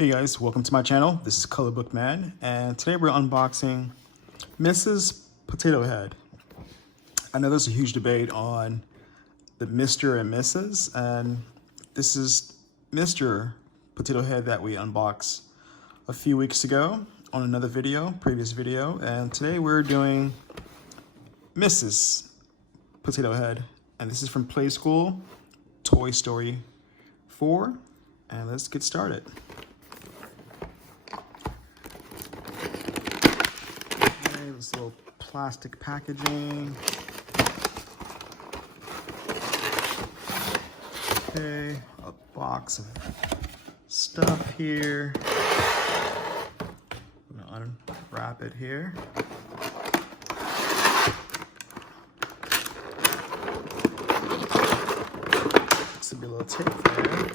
Hey guys, welcome to my channel. This is Color Book Man, and today we're unboxing Mrs. Potato Head. I know there's a huge debate on the Mr. and Mrs., and this is Mr. Potato Head that we unboxed a few weeks ago on another previous video, and today we're doing Mrs. Potato Head, and this is from Play School, Toy Story 4, and let's get started. This little plastic packaging. Okay, a box of stuff here. I'm gonna unwrap it here. This will be a little tape there.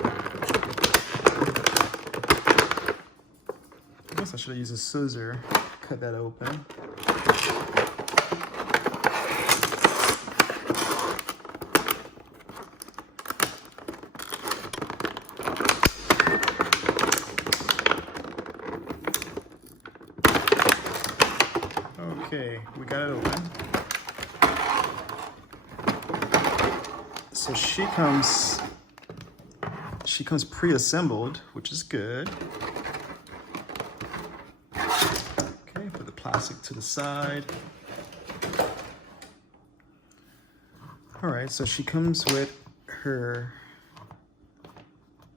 I guess I should have used a scissor, cut that open. Okay, we got it open. So she comes pre-assembled, which is good. Okay, put the plastic to the side. All right, so she comes with her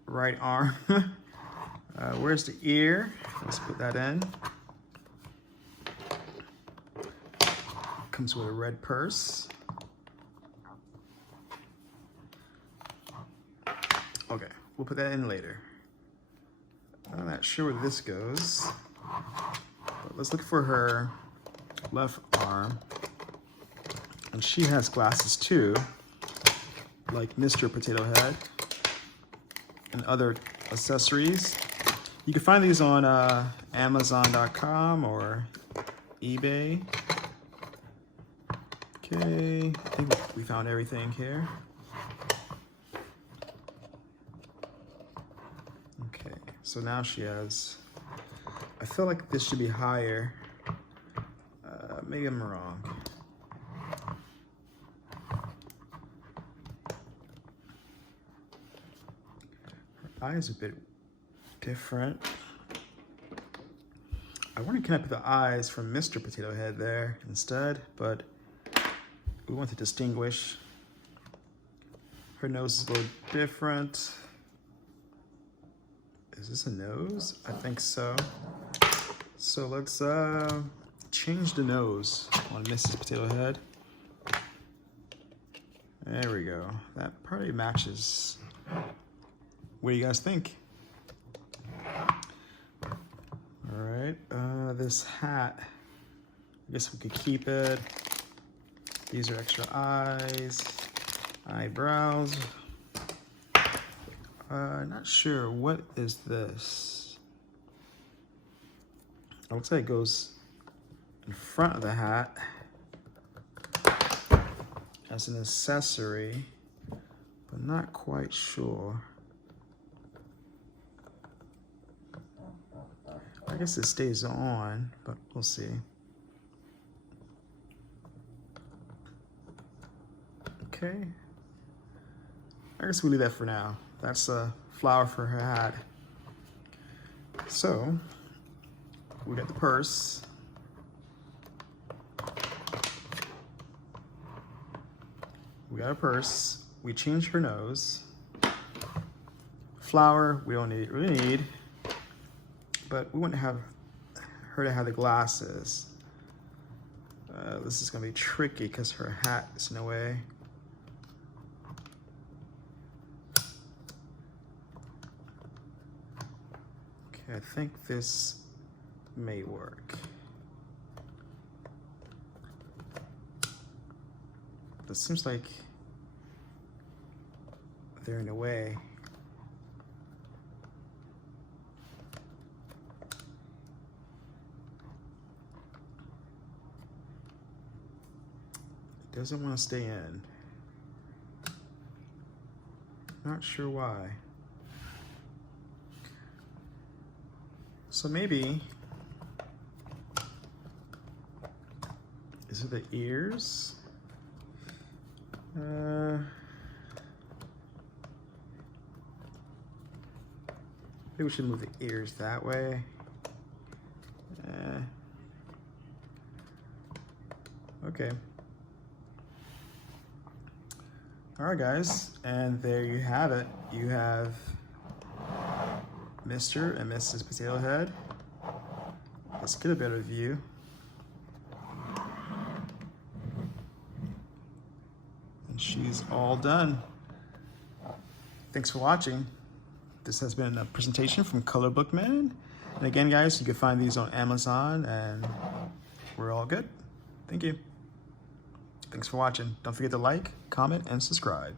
right arm. Where's the ear? Let's put that in. Comes with a red purse. Okay, we'll put that in later. I'm not sure where this goes, but let's look for her left arm. And she has glasses too, like Mr. Potato Head and other accessories. You can find these on Amazon.com or eBay. Okay, I think we found everything here. Okay, so now she has, I feel like this should be higher. Maybe I'm wrong. Her eyes are a bit different. I want to connect the eyes from Mr. Potato Head there instead, but we want to distinguish. Her nose is a little different. Is this a nose? I think so. So let's change the nose on Mrs. Potato Head. There we go. That probably matches. What do you guys think? All right, this hat, I guess we could keep it. These are extra eyes, eyebrows. Not sure, what is this? It looks like it goes in front of the hat as an accessory, but not quite sure. I guess it stays on, but we'll see. Okay, I guess we'll leave that for now. That's a flower for her hat. So, we got the purse. We got a purse. We changed her nose. Flower, we don't really need, but we want to have her to have the glasses. This is gonna be tricky because her hat is in the way. I think this may work. But it seems like they're in the way. It doesn't want to stay in. Not sure why. So maybe, is it the ears? Maybe we should move the ears that way. Okay. All right, guys, and there you have it. You have Mr. and Mrs. Potato Head. Let's get a better view. And she's all done. Thanks for watching. This has been a presentation from Color Book Man. And again, guys, you can find these on Amazon, and we're all good. Thank you. Thanks for watching. Don't forget to like, comment, and subscribe.